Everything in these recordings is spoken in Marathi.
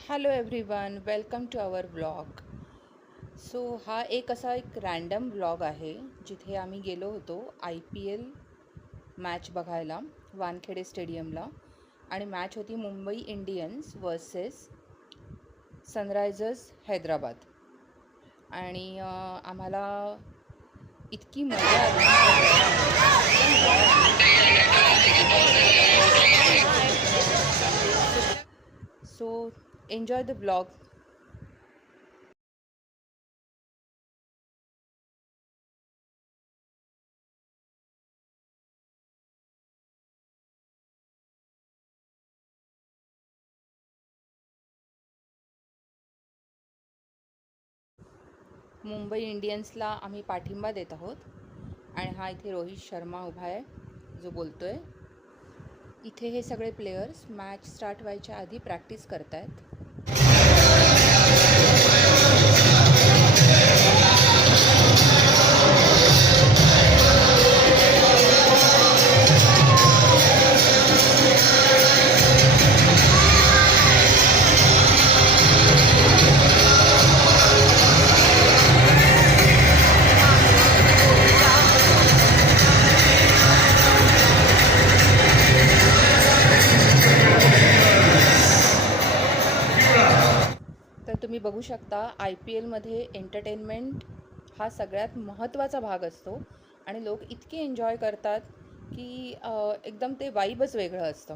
Hello everyone, welcome to our vlog. हा एक रॅन्डम व्लॉग आहे जिथे आम्ही गेलो होतो IPL मॅच बघायला वानखेडे स्टेडियमला. आणि मॅच होती Mumbai Indians versus Sunrisers Hyderabad. आणि आम्हाला इतकी मजा आली. So enjoy the vlog. Mumbai इंडियन्सला आम्ही पाठिंबा देत आहोत. आणि हा इथे रोहित शर्मा उभा आहे जो बोलतो आहे. इथे हे सगळे प्लेयर्स मॅच स्टार्ट व्हायच्या आधी प्रॅक्टिस करत आहेत. तर तुम्ही बघू शकता IPLमध्ये एंटरटेनमेंट हा सगळ्यात महत्त्वाचा भाग असतो. आणि लोक इतके एन्जॉय करतात की एकदम ते वाईबच वेगळं असतं.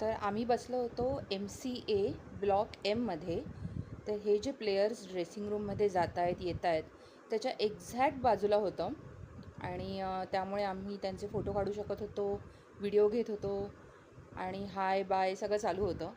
तर आम्ही बसलो होतो MCA ब्लॉक Mमध्ये. तर हे जे प्लेयर्स ड्रेसिंग रूममध्ये जात आहेत येत आहेत त्याच्या एक्झॅक्ट बाजूला होतं. आणि त्यामुळे आम्ही त्यांचे फोटो काढू शकत होतो, व्हिडिओ घेत होतो आणि हाय बाय सगळं चालू होतं.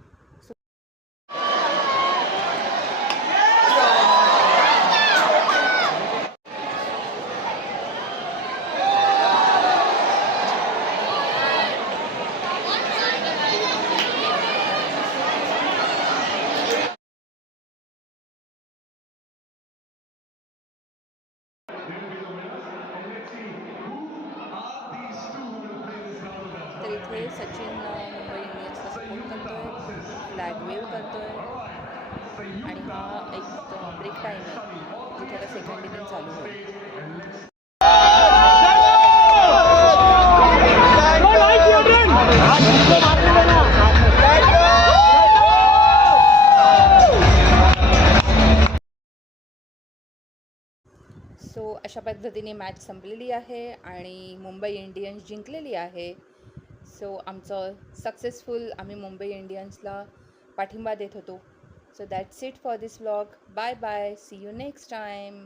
तर इथे सचिन मुंबई इंडियन्सला सपोर्ट करतोय, फ्लॅग वेव्ह करतोय. आणि हा एक ब्रेक टाईम आहे जिथे आता सेकंड इनिंग चालू होईल. अशा पद्धतीने मॅच संपलेली आहे आणि मुंबई इंडियन्स जिंकलेली आहे. सो आमचं सक्सेसफुल आम्ही मुंबई इंडियन्सला पाठिंबा देत होतो. So that's it for this vlog. Bye bye. See you next time.